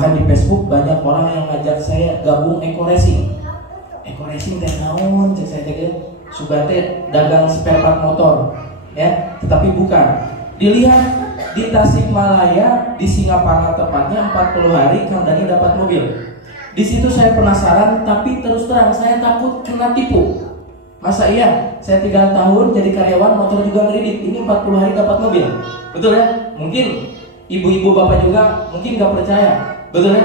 Bahkan di Facebook banyak orang yang ngajak saya gabung eco racing. Eco racing teh naon cek saya teh suka teh dagang spare part motor ya, tetapi bukan. Dilihat di Tasikmalaya, di Singaparna tepatnya 40 hari Kang Dani dapat mobil. Di situ saya penasaran, tapi terus terang saya takut kena tipu. Masa iya? Saya 3 tahun jadi karyawan, motor juga ngeridit. Ini 40 hari dapat mobil. Betul ya? Mungkin ibu-ibu bapak juga mungkin gak percaya. Betul ya?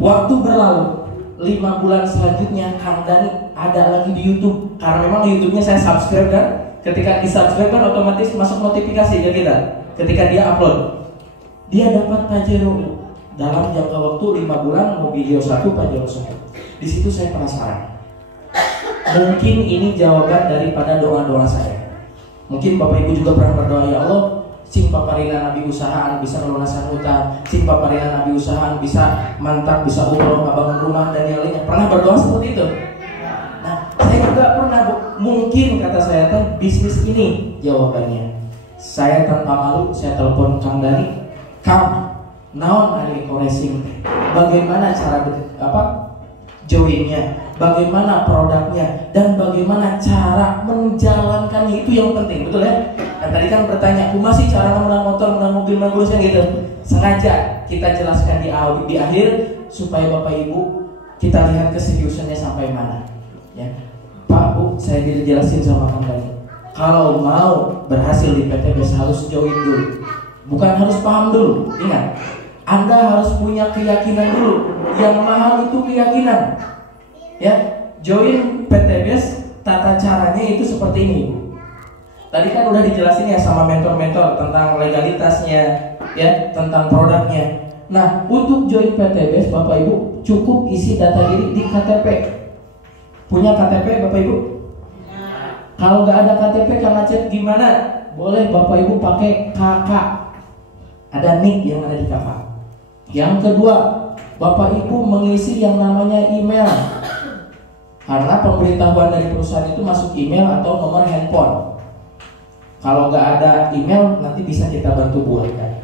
Waktu berlalu 5 bulan selanjutnya Kang Dani ada lagi di YouTube. Karena memang YouTube-nya saya subscribe kan. Ketika di-subscribe kan otomatis masuk notifikasi ke kita. Ketika dia upload, dia dapat Pajero dalam jangka waktu 5 bulan, Mobilio 1, Pajero 1. Di situ saya penasaran. Mungkin ini jawaban daripada doa-doa saya. Mungkin Bapak Ibu juga pernah berdoa, ya Allah, sing paparina nabi usahaan bisa melunasan utang, sing paparina nabi usahaan bisa mantap, bisa umroh, bangun rumah dan yang lainnya. Pernah berdoa seperti itu? Nah, saya juga pernah. Mungkin kata saya kan bisnis ini jawabannya. Saya tanpa malu, saya telepon Kang Dani, Kang, naon ari eco racing? Bagaimana cara joinnya? Bagaimana produknya? Dan bagaimana cara menjalankannya, itu yang penting, betul ya? Dan tadi kan bertanya, aku masih cara menang motor, menang mobil, menang kursi gitu. Sengaja kita jelaskan di akhir supaya Bapak Ibu kita lihat keseriusannya sampai mana. Ya, Pak Bu, saya dijelasin sama Kang Dani. Kalau mau berhasil di PTBS harus join dulu, bukan harus paham dulu. Ingat, Anda harus punya keyakinan dulu. Yang mahal itu keyakinan. Ya, join PTBS tata caranya itu seperti ini. Tadi kan udah dijelasin ya sama mentor-mentor tentang legalitasnya, ya, tentang produknya. Nah, untuk join PTBS Bapak Ibu cukup isi data diri di KTP. Punya KTP Bapak Ibu? Kalau nggak ada KTP, Kang Acep gimana? Boleh Bapak Ibu pakai KK. Ada NIK yang ada di KK. Yang kedua, Bapak Ibu mengisi yang namanya email. Karena pemberitahuan dari perusahaan itu masuk email atau nomor handphone. Kalau nggak ada email, nanti bisa kita bantu buatkan.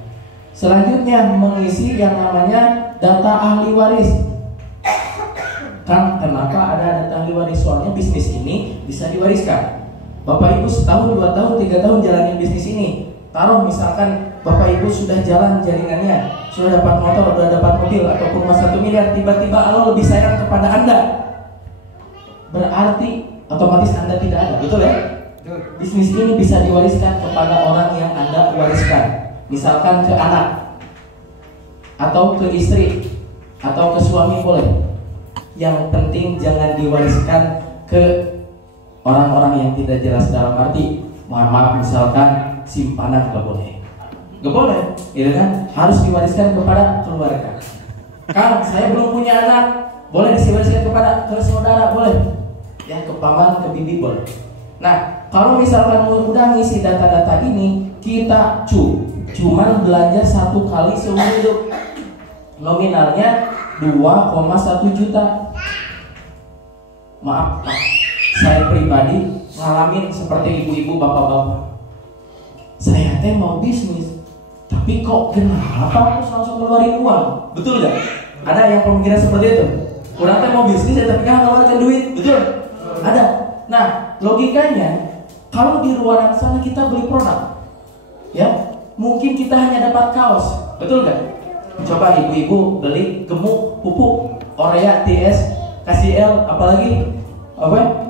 Selanjutnya mengisi yang namanya data ahli waris. Kan kenapa ada data ahli waris? Soalnya bisnis ini bisa diwariskan. Bapak Ibu setahun, 2 tahun, 3 tahun jalanin bisnis ini. Taruh misalkan Bapak Ibu sudah jalan jaringannya, sudah dapat motor, sudah dapat mobil, ataupun emas 1 miliar, tiba-tiba Allah lebih sayang kepada Anda. Berarti otomatis Anda tidak ada, betul ya? Bisnis ini bisa diwariskan kepada orang yang Anda wariskan. Misalkan ke anak, atau ke istri, atau ke suami boleh. Yang penting jangan diwariskan ke orang-orang yang tidak jelas, dalam arti mohon maaf misalkan simpanan gak boleh, gitu kan? Harus diwariskan kepada keluarga. Kang, saya belum punya anak, boleh diwariskan kepada ke saudara, boleh, ya, ke paman, ke bibi boleh. Nah, kalau misalkan udah ngisi data-data ini, kita cuman belanja 1 kali seumur hidup, nominalnya 2,1 juta. Maaf Pak, saya pribadi ngalamin seperti ibu-ibu, bapak-bapak. Saya teh mau bisnis, tapi kok kenapa harus langsung ngeluarin uang? Betul gak? Ada yang pemikiran seperti itu. Kurang teh mau bisnis ya, tapi kan ngeluarin duit, betul? Ada. Nah, logikanya kalau di luar sana kita beli produk, ya, mungkin kita hanya dapat kaos, betul gak? Coba ibu-ibu beli gemuk, pupuk, Orea, TS, KCL, apalagi apa?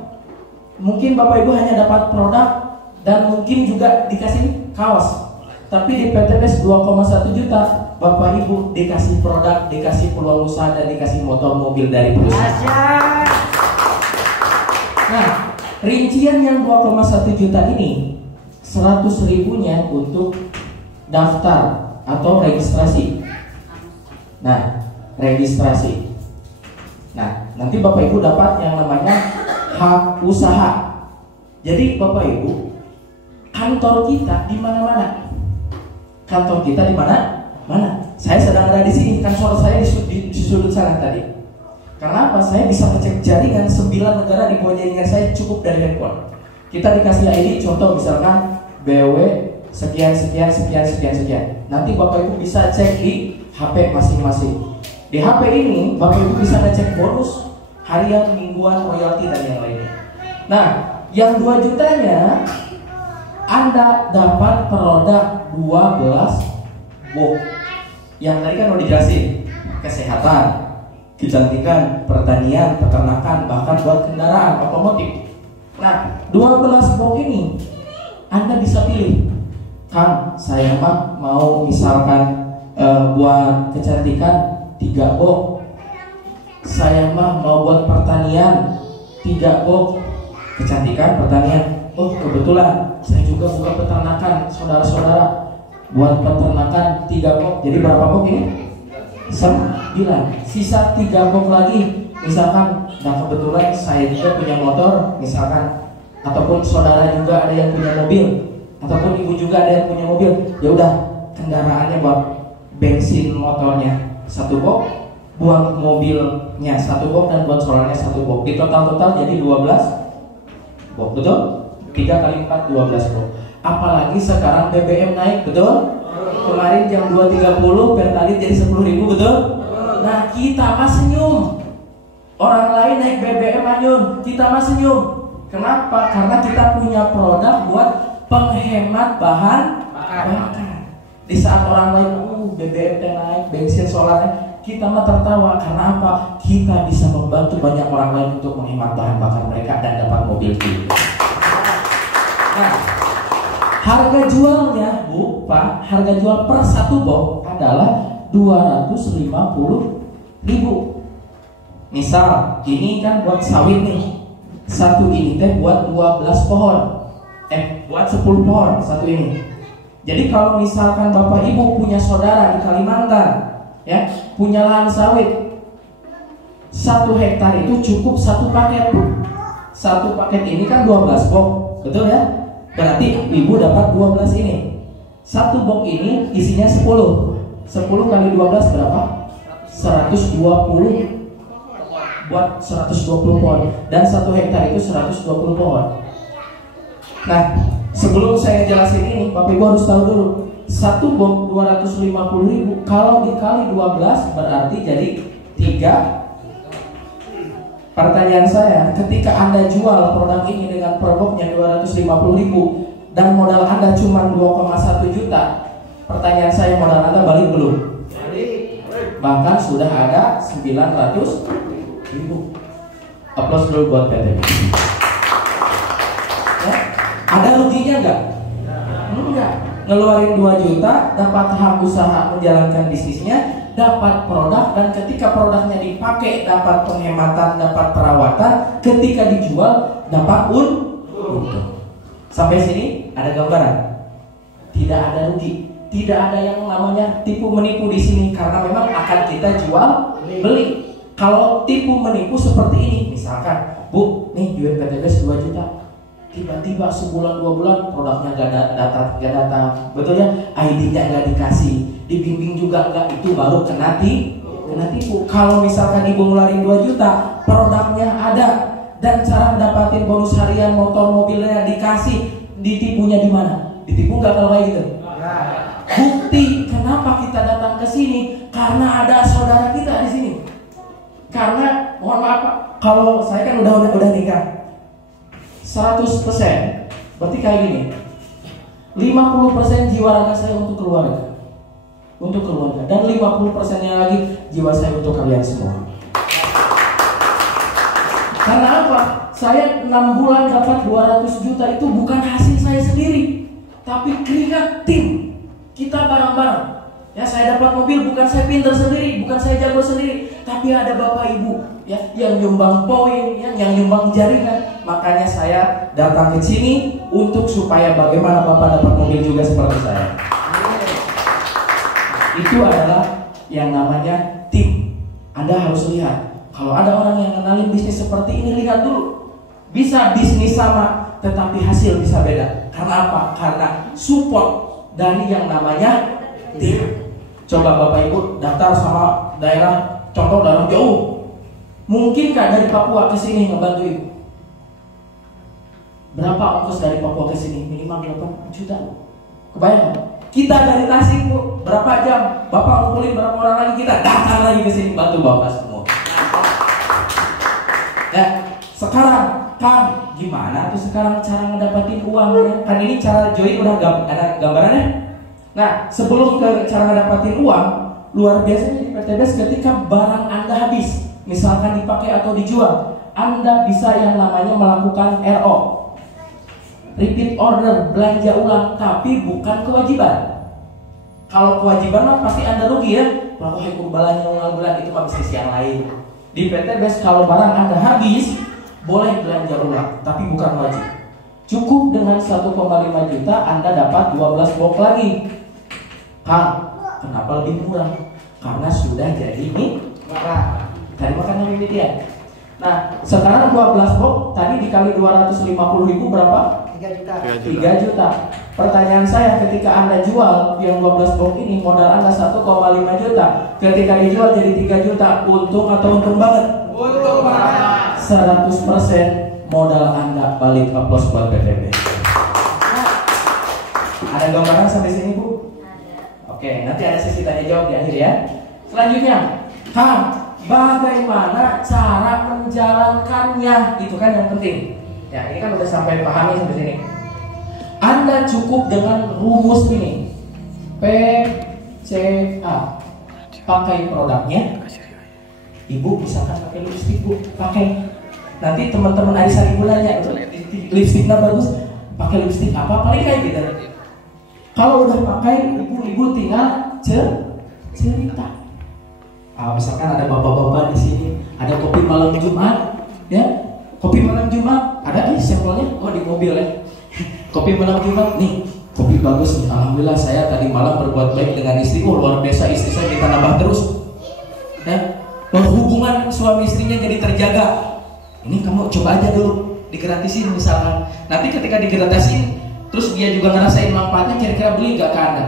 Mungkin Bapak Ibu hanya dapat produk dan mungkin juga dikasih kaos. Tapi di PTBS 2,1 juta, Bapak Ibu dikasih produk, dikasih peluang usaha, dan dikasih motor mobil dari perusahaan. Nah, rincian yang 2,1 juta ini 100 ribunya untuk daftar atau registrasi. Nah, registrasi. Nah, nanti Bapak Ibu dapat yang namanya hak usaha. Jadi Bapak Ibu, kantor kita di mana-mana. Kantor kita di mana? Saya sedang ada di sini, kantor saya di sudut sana tadi. Kenapa? Saya bisa ngecek jaringan 9 negara di bawah jaringan saya cukup dari handphone. Kita dikasih ID, contoh misalkan BW sekian. Nanti Bapak Ibu bisa cek di HP masing-masing. Di HP ini Bapak Ibu bisa ngecek bonus harian, mingguan, royalti dan yang lainnya. Nah, yang 2 jutanya Anda dapat produk 12 box. Yang tadi kan udah dijelasin, kesehatan, kecantikan, pertanian, peternakan, bahkan buat kendaraan otomotif. Nah, 12 box ini Anda bisa pilih. Kang, saya mah mau misalkan buat kecantikan 3 box. Saya mah mau buat pertanian 3 box. Kecantikan, pertanian. Oh, kebetulan saya juga buka peternakan, saudara-saudara. Buat peternakan 3 box. Jadi berapa box ini? 9. Sisa 3 box lagi. Misalkan, nah kebetulan saya juga punya motor, misalkan, ataupun saudara juga ada yang punya mobil, ataupun ibu juga ada yang punya mobil. Ya udah, kendaraannya buat bensin motornya 1 box, buat mobilnya 1 box, dan buat solarnya 1 box. Di total jadi 12 box, betul? 3 kali 4, 12 box. Apalagi sekarang BBM naik, betul? Kemarin jam 2.30 pertalite jadi 10.000, betul? Nah, kita mah senyum. Orang lain naik BBM anyun, kita mah senyum. Kenapa? Karena kita punya produk buat penghemat bahan bakar. Di saat orang lain BBM naik, bensin solarnya, kita mah tertawa. Karena apa? Kita bisa membantu banyak orang lain untuk menghemat bahan bakar mereka dan dapat mobil juga. Nah, harga jualnya, Bu, Pak, harga jual per 1 box adalah 250.000. Misal, ini kan buat sawit nih. Satu ini teh buat 12 pohon. Buat 10 pohon satu ini. Jadi kalau misalkan Bapak Ibu punya saudara di Kalimantan, ya, punya lahan sawit 1 hektar itu cukup 1 paket. 1 paket ini kan 12 box, betul ya? Berarti ibu dapat 12 ini. 1 box ini isinya 10. 10 kali 12 berapa? 120. Buat 120 pohon. Dan 1 hektar itu 120 pohon. Nah, sebelum saya jelasin ini, Bapak Ibu harus tahu dulu. 1 box 250.000, kalau dikali 12 berarti jadi 3. Pertanyaan saya, ketika Anda jual produk ini dengan per boxnya 250.000 dan modal Anda cuma 2,1 juta, pertanyaan saya, modal Anda balik belum? Bahkan sudah ada 900.000. Aplaus dulu buat PT. Ya? Ada ruginya nggak? Enggak. Ngeluarin 2 juta, dapat hak usaha menjalankan bisnisnya, dapat produk, dan ketika produknya dipakai dapat penghematan, dapat perawatan, ketika dijual dapat untung. Sampai sini ada gambaran? Tidak ada rugi, tidak ada yang namanya tipu menipu di sini, karena memang akan kita jual beli. Kalau tipu menipu seperti ini, misalkan, Bu, nih duit PTBS 2 juta, tiba-tiba sebulan 2 bulan produknya gak datang, betul ya? ID-nya gak dikasih, dibimbing juga enggak, itu baru kena tipu. Kalau misalkan ibu ngeluarin 2 juta, produknya ada, dan cara mendapatkan bonus harian motor mobilnya dikasih, ditipunya di mana? Ditipu nggak kalau kayak gitu? Bukti kenapa kita datang ke sini, karena ada saudara kita di sini. Karena mohon maaf Pak, kalau saya kan udah nikah 100%, berarti kayak gini, 50% jiwa raga saya untuk keluarga, dan 50%-nya lagi jiwa saya untuk kalian semua. Karena apa? Saya 6 bulan dapat 200 juta itu bukan hasil saya sendiri, tapi keringat tim kita bareng-bareng. Ya, saya dapat mobil bukan saya pinter sendiri, bukan saya jago sendiri, tapi ada bapak ibu ya yang nyumbang poin, ya, yang nyumbang jaringan. Makanya saya datang ke sini untuk supaya bagaimana bapak dapat mobil juga seperti saya. Itu adalah yang namanya tim. Anda harus lihat. Kalau ada orang yang kenalin bisnis seperti ini, lihat dulu. Bisa bisnis sama, tetapi hasil bisa beda. Karena apa? Karena support dari yang namanya tim. Coba Bapak Ibu daftar sama daerah, contoh daerah jauh. Mungkinkah dari Papua ke sini ngebantu Ibu? Berapa ongkos dari Papua ke sini? Minimal 8 juta. Kebayang? Kita dari Tasik, Bu. berapa jam, Bapak ngumpulin berapa orang lagi, kita datang lagi ke sini bantu Bapak semua. Ya, sekarang Kang, gimana tuh sekarang cara ngedapatin uangnya? Kan ini cara join udah ada gambarannya. Nah, sebelum ke cara ngedapatin uang, luar biasanya di PTBS ketika barang Anda habis, misalkan dipakai atau dijual, Anda bisa yang namanya melakukan RO, repeat order, belanja ulang, tapi bukan kewajiban. Kalau kewajiban mah pasti Anda rugi ya. Pelaku kurbalanya bulan itu mah bisnis yang lain. Di PTBS kalau barang Anda habis, boleh belanja ulang, tapi bukan wajib. Cukup dengan 1,5 juta Anda dapat 12 box lagi. Kang, kenapa lebih murah? Karena sudah jadi murah. Tadi makannya ini dia. Nah, sekarang 12 box tadi dikali 250.000 berapa? 3 juta. Pertanyaan saya, ketika Anda jual yang 12 box ini, modal Anda 1,5 juta. Ketika dijual jadi 3 juta, untung atau untung banget? Untung banget. 100% modal Anda balik. Aplaus buat PTB. Ada gambaran sampai sini, Bu? Oke, nanti ada sesi tanya jawab di akhir ya. Selanjutnya, Kang, bagaimana cara menjalankannya? Itu kan yang penting. Ya, ini kan udah sampai pahami sampai sini. Anda cukup dengan rumus ini. PCA. Pakai produknya. Ibu misalkan pakai lipstik, Bu, pakai. Nanti teman-teman Aisyah ibu nanya, lipstiknya bagus, pakai lipstik apa? Paling kayak gitu. Kalau udah pakai, ibu tinggal cerita. Misalkan ada bapak-bapak di sini, ada kopi malam Jumat, ya, kopi malam Jumat, ada sampelnya, di mobil ya. Kopi malam Jumat, nih, kopi bagus nih. Alhamdulillah saya tadi malam berbuat baik dengan istri. Luar biasa, istri saya kita nambah terus. Ya, hubungan suami istrinya jadi terjaga. Ini kamu coba aja dulu digratisin misalkan. Nanti ketika digratisin, terus dia juga ngerasain manfaatnya, kira-kira beli gak ke Anda?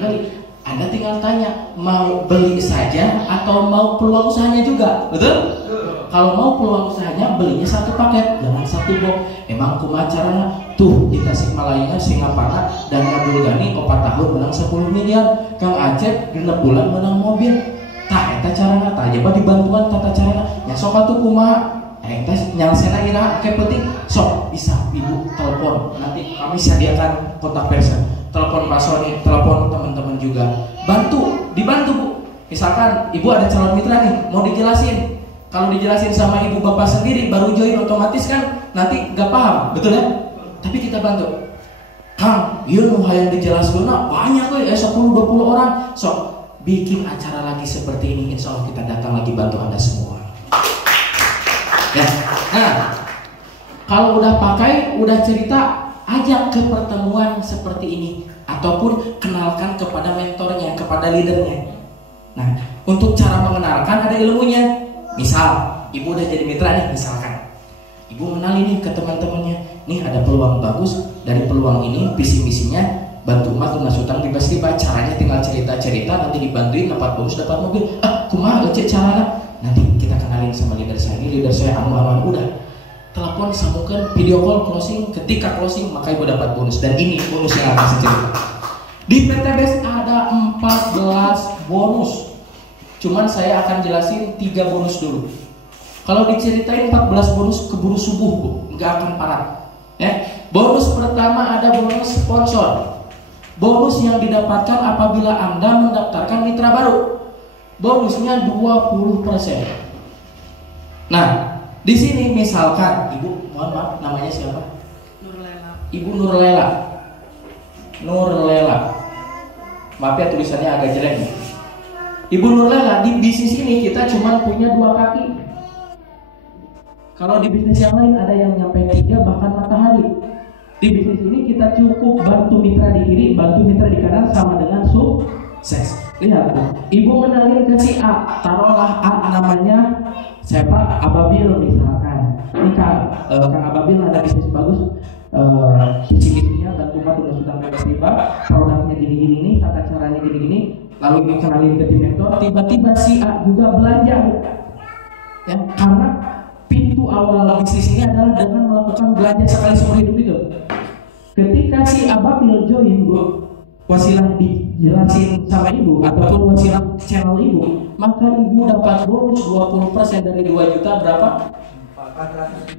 Beli. Anda tinggal tanya, mau beli saja atau mau peluang usahanya juga? Betul? Kalau mau peluang usahanya, belinya satu paket, jangan satu box. Emang kumaha carana? Tuh di Tasikmalaya, Singapura, dan Abdul Ghani 4 tahun menang 10 miliar. Kang Acep 6 bulan menang mobil. Tah eta carana, tah coba dibantuan tata carana. Ya sok atuh kumaha? Eta nyalsena ira ke penting. Sok bisa Ibu telepon. Nanti kami sediakan kontak person. Telepon Pak Sony, telepon teman-teman juga. Dibantu Bu. Misalkan Ibu ada calon mitra nih, mau dijelasin. Kalau dijelasin sama ibu bapak sendiri baru join, otomatis kan nanti gak paham, betul ya? Tapi kita bantu. Kang, iya nu hayang dijelaskeun banyak euy, 10-20 orang. Sok bikin acara lagi seperti ini, insya Allah kita datang lagi bantu Anda semua. Ya. Nah, kalau udah pakai, udah cerita, ajak ke pertemuan seperti ini, ataupun kenalkan kepada mentornya, kepada leadernya. Nah, untuk cara mengenalkan ada ilmunya. Misal, ibu udah jadi mitra nih, misalkan ibu kenalin nih ke teman-temannya, nih ada peluang bagus, dari peluang ini visi misinya bantu emak tunas utang bebas-bebas, caranya tinggal cerita-cerita, nanti dibantuin dapat bonus, dapat mobil. Kumaha ecek caranya? Nanti kita kenalin sama leader saya, ini leader saya anu udah. Telepon, sambungkan, video call, closing, ketika closing maka ibu dapat bonus, dan ini bonus yang akan saya cerita. Di PTBS ada 14 bonus. Cuman saya akan jelasin 3 bonus dulu. Kalau diceritain 14 bonus keburu subuh Bu, nggak akan parat. Ya. Bonus pertama ada bonus sponsor. Bonus yang didapatkan apabila Anda mendaftarkan mitra baru. Bonusnya 20%. Nah, di sini misalkan Ibu, mohon maaf, namanya siapa? Nurlela. Ibu Nurlela. Nurlela. Maaf ya tulisannya agak jelek nih. Ibu Nurlela, di bisnis ini kita cuma punya 2 kaki. Kalau di bisnis yang lain ada yang nyampe 3 bahkan matahari. Di bisnis ini kita cukup bantu mitra di kiri, bantu mitra di kanan sama dengan sukses. Lihat, Ibu mengenalin ke si A, taruhlah A namanya siapa? Ababil misalkan. Ini Kang Ababil ada bisnis bagus. Visi-misinya bantu emak udah sudah bebas-bebas, produknya gini-gini nih, tata caranya gini-gini. Lalu dikenalin ke tim mentor, tiba-tiba si A juga belanja, ya, karena pintu awal bisnis ini adalah dengan melakukan belanja sekali seumur hidup itu. Ketika si Ababil join, Bu, wasilah jelasin sama ibu ataupun WhatsApp channel ibu, maka ibu dapat bonus 20% dari 2 juta berapa?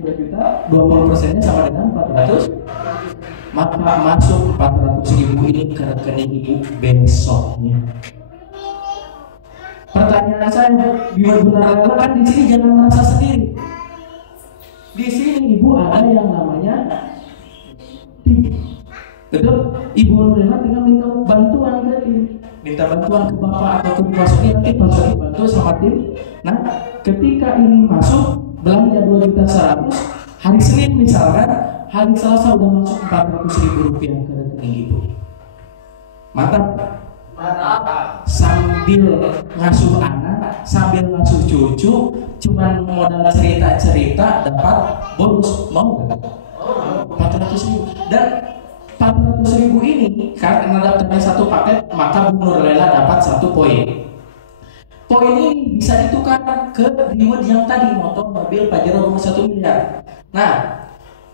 2 juta, 20%-nya sama dengan 400. Maka masuk 400.000 ini ke rekening ibu besoknya. Pertanyaan saya, biar benar kan di sini jangan merasa sendiri. Di sini ibu ada yang namanya tim. Betul? Ibu Nurlela tinggal minta bantuan ke tim, minta bantuan ke bapak atau ke Pak Sony, nanti Pak Sony bantu sama tim. Nah, ketika ini masuk belanja 2.100.000, hari Senin misalkan, hari Selasa udah masuk 400.000 rupiah ke rekening ibu. Mantap. Sambil ngasuh anak, sambil ngasuh cucu, cuman modal cerita-cerita dapat bonus, mau gak? 400.000. Dan 400.000 ini karena dapatnya satu paket, maka Bu Nurlela dapat 1 poin. Poin ini bisa ditukar ke reward yang tadi, motor, mobil, Pajero rumah 1 miliar. Nah,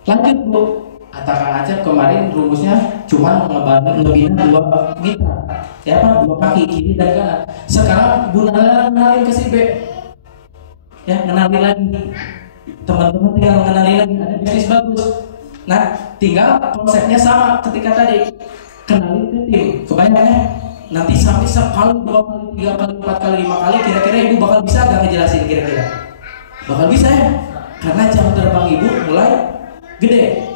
lanjut Bu. Kata Kang Acep kemarin rumusnya cuma ngebina 2 mitra, ya apa? 2 kaki kiri dan kanan. Sekarang Bu Nurlela kenalin ke si B, ya kenalin lagi. Teman-teman tinggal mengenali lagi, ada bisnis bagus. Nah, tinggal konsepnya sama ketika tadi kenalin ke tim. Kebayang ya? Nanti sampai sekali, 2 kali, 3 kali, 4 kali, 5 kali, kira-kira ibu bakal bisa gak ngejelasin kira-kira? Bakal bisa ya? Karena jam terbang ibu mulai gede.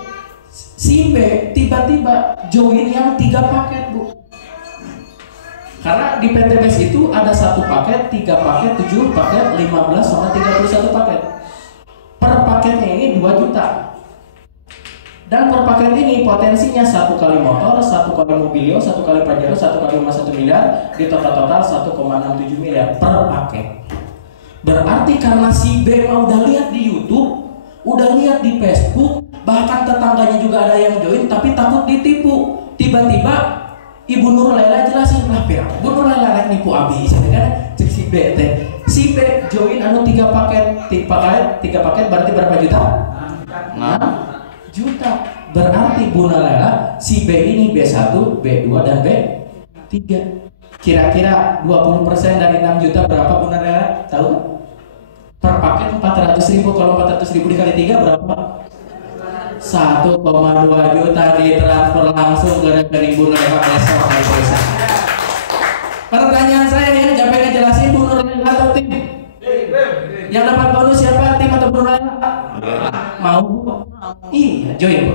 Si B tiba-tiba join yang 3 paket Bu. Karena di PTBS itu ada 1 paket, 3 paket, 7 paket, 15 sama 31 paket. Per paketnya ini 2 juta. Dan per paket ini potensinya 1 kali motor, 1 kali mobilio, 1 kali Pajero, 1 kali rumah 1 miliar, di total 1,67 miliar per paket. Berarti karena si B udah lihat di YouTube, udah lihat di Facebook, bahkan tetangganya juga ada yang join, tapi takut ditipu. Tiba-tiba Ibu Nurlela jelasin lah, Bu Nurlela rek nipu abis, kan? Cek si B teh. Si B join 3 paket, 3 paket berarti berapa juta? 6 juta. Berarti Bu Nurlela si B ini B1, B2 dan B3. Kira-kira 20% dari 6 juta berapa Bu Nurlela? Tahu? Per paket 400.000, kalau 400.000 dikali 3 berapa? 1,2 juta ditransfer langsung ke rekening Bu Nurlela besok hari Selasa. Pertanyaan saya ya, capek ngejelasin Bu Nurlela atau tim? Yang dapat bonus siapa? Tim atau Bu Nurlela? Mau? Iya, join Bu.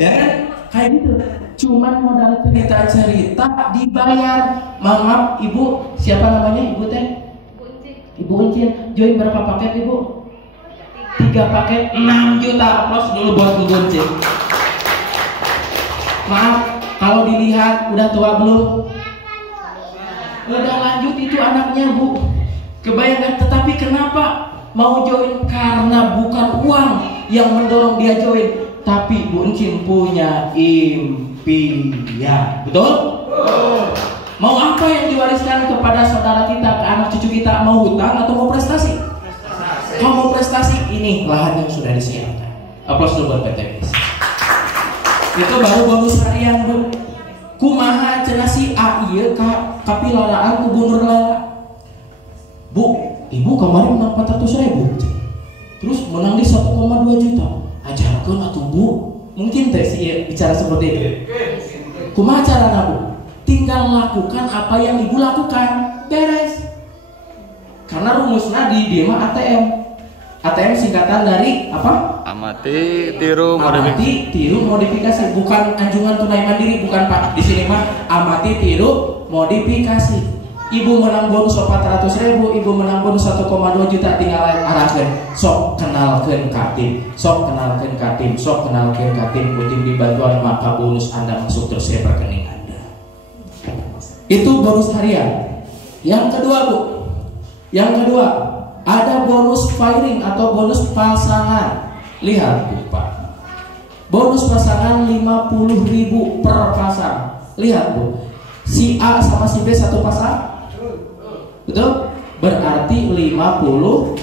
Ya kan? Kayak gitu. Cuman modal cerita-cerita dibayar. Maaf Ibu, siapa namanya Ibu teh? Ibu Uncin. Join berapa paket Ibu? 3 paket 6 juta. Aplaus dulu buat Ibu Uncin. Maaf, kalau dilihat udah tua belum? Udah lanjut itu anaknya Bu. Kebayangkan, tetapi kenapa mau join? Karena bukan uang yang mendorong dia join, tapi Bu Uncin punya impian. Betul? Mau apa yang diwariskan kepada saudara kita, ke anak cucu kita? Mau hutang atau mau prestasi? Kalau mau prestasi, ini lahan yang sudah disiapkan. Aplaus dulu buat PTBS. Itu baru bonus harian Bu. Kumaha cenah si A ieu kapilaraan ku Bu Nurlela. Bu, Ibu kemarin menang 400.000, terus menang di 1,2 juta. Ajarkan atuh Bu. Mungkin teh sih bicara seperti itu. Kumaha carana Bu? Tinggal lakukan apa yang Ibu lakukan, beres. Karena rumusnya di dia mah ATM. ATM singkatan dari apa? Amati, tiru, modifikasi. Amati, tiru, modifikasi. Bukan anjungan tunai mandiri, bukan Pak. Di sini mah amati, tiru, modifikasi. Ibu menang bonus 400.000, Ibu menang bonus 1,2 juta, tinggal arahkan. Sok kenalkan katim, sok kenalkan katim, sok kenalkan katim. Kutim di bantuan maka bonus Anda masuk terus ke rekening Anda. Itu bonus harian. Yang kedua Bu, yang kedua ada bonus firing atau bonus pasangan. Lihat Bu Pak, bonus pasangan 50.000 per pasang. Lihat Bu, si A sama si B satu pasang. Betul? Berarti 50.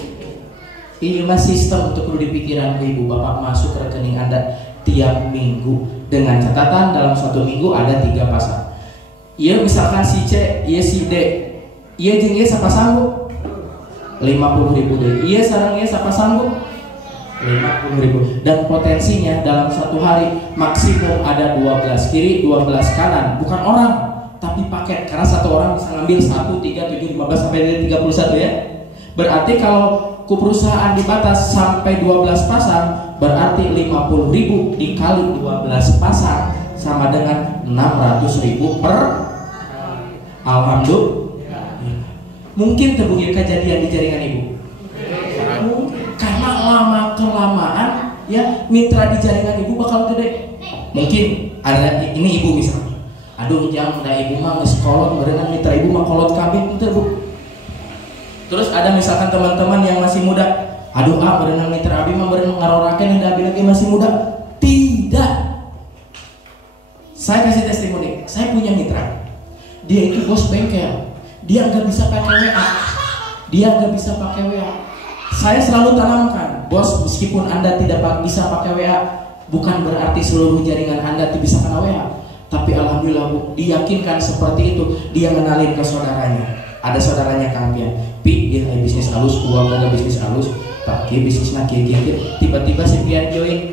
Ini sistem untuk perlu dipikiran Ibu Bapak masuk ke rekening Anda tiap minggu dengan catatan dalam 1 minggu ada 3 pasang. Iya misalkan si C, iya si D, iya jeung ieu siapa sanggup? 50.000 deh. Iya sareng ieu siapa sanggup? 50.000. Dan potensinya dalam satu hari maksimum ada 12 kiri, 12 kanan. Bukan orang, tapi paket. Karena satu orang bisa ngambil 1, 3, 7, 15 sampai 31 ya. Berarti kalau ku perusahaan dibatas sampai 12 pasang, berarti 50.000 dikali 12 pasang sama dengan 600.000 per. Alhamdulillah. Mungkin terbukti kejadian di jaringan ibu. Karena lama kelamaan ya mitra di jaringan ibu bakal gede. Mungkin ada ini ibu misalnya. Aduh jam udah ibu mah geus kolot berenang mitra ibu mah kolot kabin itu bu. Terus ada misalkan teman-teman yang masih muda. Aduh berenang mitra abi mah berenang ngarorakeun da abi lagi masih muda. Tidak. Saya kasih testimoni. Saya punya mitra. Dia itu bos bengkel. Dia nggak bisa pakai WA. Saya selalu tanamkan, bos, meskipun Anda tidak bisa pakai WA, bukan berarti seluruh jaringan Anda tidak bisa kena WA. Tapi alhamdulillah bu, diyakinkan seperti itu. Dia ngenalin ke saudaranya. Ada saudaranya Kang Pian. Pi, dia bisnis halus, uang nggak bisnis halus. Pakai bisnis nakik. Tiba-tiba si Pian join.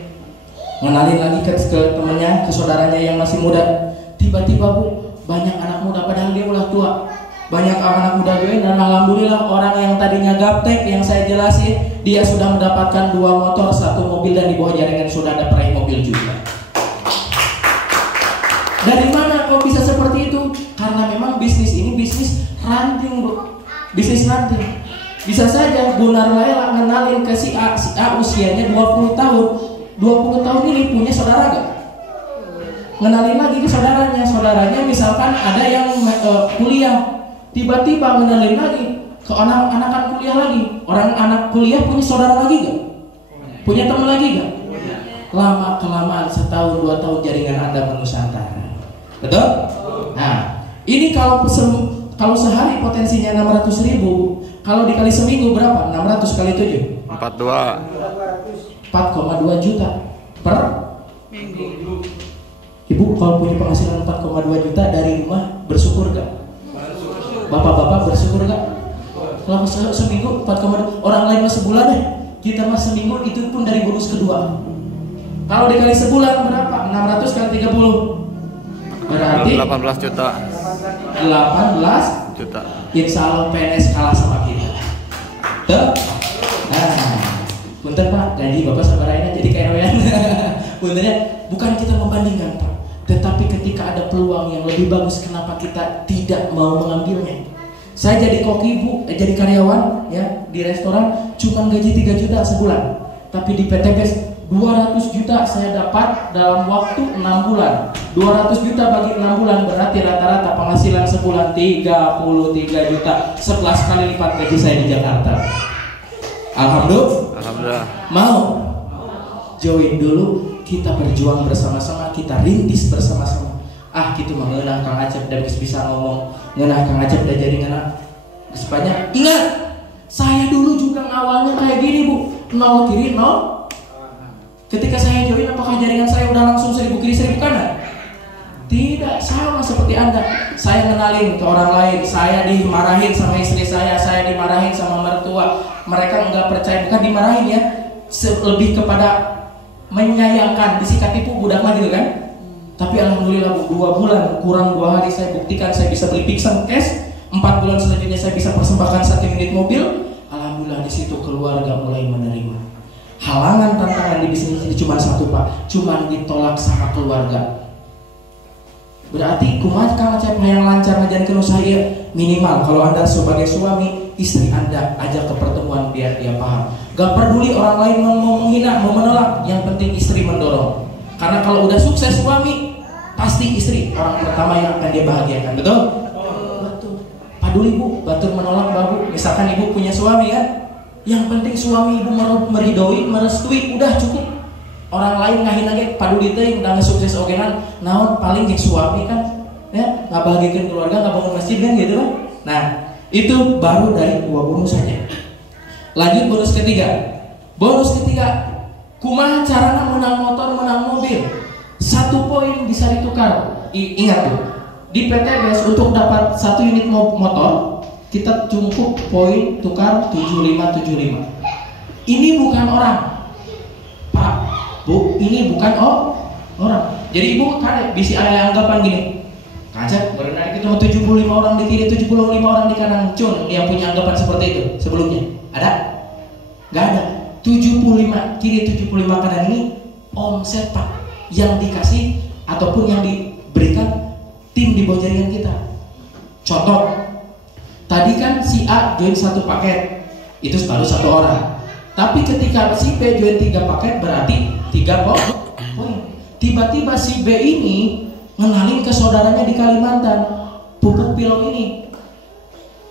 Ngenalin lagi ke temennya, ke saudaranya yang masih muda. Tiba-tiba bu, banyak anak muda padahal dia udah tua. Banyak anak muda join dan alhamdulillah orang yang tadinya gaptek yang saya jelasin, dia sudah mendapatkan 2 motor, 1 mobil dan di bawah jaringan sudah ada peraih mobil juga. Dari mana kok bisa seperti itu? Karena memang bisnis ini bisnis ranting bu. Bisnis ranting. Bisa saja Bu Narlayla ngenalin ke si A usianya 20 tahun. 20 tahun ini punya saudara gak? Ngenalin lagi ke saudaranya misalkan ada yang kuliah, tiba-tiba ngenalin lagi ke anak-anak kuliah lagi. Orang anak kuliah punya saudara lagi gak? Punya teman lagi gak? Lama kelamaan setahun 2 tahun jaringan Anda menusantara. Betul? Nah, ini kalau sehari potensinya 600.000, kalau dikali seminggu berapa? 600 kali 7? 4,2 juta per minggu. Ibu kalau punya penghasilan 4,2 juta dari rumah bersyukur gak? Bapak-bapak bersyukur gak? Kalau seminggu 4,2, orang lain mah sebulan deh, kita mah seminggu itu pun dari bonus kedua. Kalau dikali sebulan berapa? 600 kali 30 berarti 18 juta. 18 juta. Insya Allah PNS kalah sama kita. Tuh. Nah, punten Pak, gaji Bapak sabaraina jadi kayak royan. Puntennya bukan kita membandingkan Pak, tetapi ketika ada peluang yang lebih bagus, kenapa kita tidak mau mengambilnya? Saya jadi koki Bu, jadi karyawan ya di restoran, cuma gaji 3 juta sebulan. Tapi di PTPS 200 juta saya dapat dalam waktu 6 bulan. 200 juta bagi 6 bulan berarti rata-rata penghasilan sebulan 33 juta. 11 kali lipat gaji saya di Jakarta. Alhamdulillah. Mau? Join dulu, kita berjuang bersama-sama, kita rintis bersama-sama. Gitu mah ngeunah Kang Acep dan bisa ngomong, ngeunah Kang Acep dan jadi ngeunah sebanyak. Ingat, saya dulu juga ngawalnya kayak gini Bu, 0 kiri 0. Ketika saya join, apakah jaringan saya udah langsung 1000 kiri 1000 kanan? Tidak, sama seperti Anda. Saya kenalin ke orang lain, saya dimarahin sama istri saya dimarahin sama mertua. Mereka nggak percaya, bukan dimarahin ya, lebih kepada menyayangkan, disikat itu budak mah gitu kan. Tapi alhamdulillah 2 bulan kurang 2 hari saya buktikan saya bisa beli pixel cash. 4 bulan selanjutnya saya bisa persembahkan 1 unit mobil. Alhamdulillah di situ keluarga mulai menerima. Halangan tantangan di bisnis ini cuma satu Pak, cuma ditolak sama keluarga. Berarti kumaha Kang Acep yang lancar ngajarkeun usaha ieu? Minimal kalau Anda sebagai suami, istri Anda ajak ke pertemuan biar dia paham. Gak peduli orang lain mau menghina, mau menolak, yang penting istri mendorong. Karena kalau udah sukses suami, pasti istri orang pertama yang akan dia bahagiakan. Betul? Betul. Paduli Bu, batur menolak babu. Misalkan ibu punya suami kan, yang penting suami ibu meridoi, merestui, udah cukup. Orang lain ngahin lagi paduli teh udah ngesukses ogenan, naon paling jeung suami kan ya ngabahagiakeun keluarga, ngabangun masjid kan gitu kan. Nah, itu baru dari 2 bonus saja. Lanjut bonus ketiga. Bonus ketiga, kumaha carana menang motor, menang mobil. 1 poin bisa ditukar. Ingat tuh, Di PTBS untuk dapat 1 unit motor kita cukup poin tukar 7575. Ini bukan orang, Pak, Bu, ini bukan orang. Jadi ibu kan bisa ada anggapan gini, kaca berenang itu 75 orang di kiri, 75 orang di kanan. Cun yang punya anggapan seperti itu sebelumnya ada? Gak ada. 75 kiri 75 kanan ini omset Pak yang dikasih ataupun yang diberikan tim di bawah jaringan kita. Contoh, tadi kan si A join 1 paket, itu selalu 1 orang. Tapi ketika si B join 3 paket berarti 3 poin. Tiba-tiba si B ini ngenalin ke saudaranya di Kalimantan, pupuk pilong ini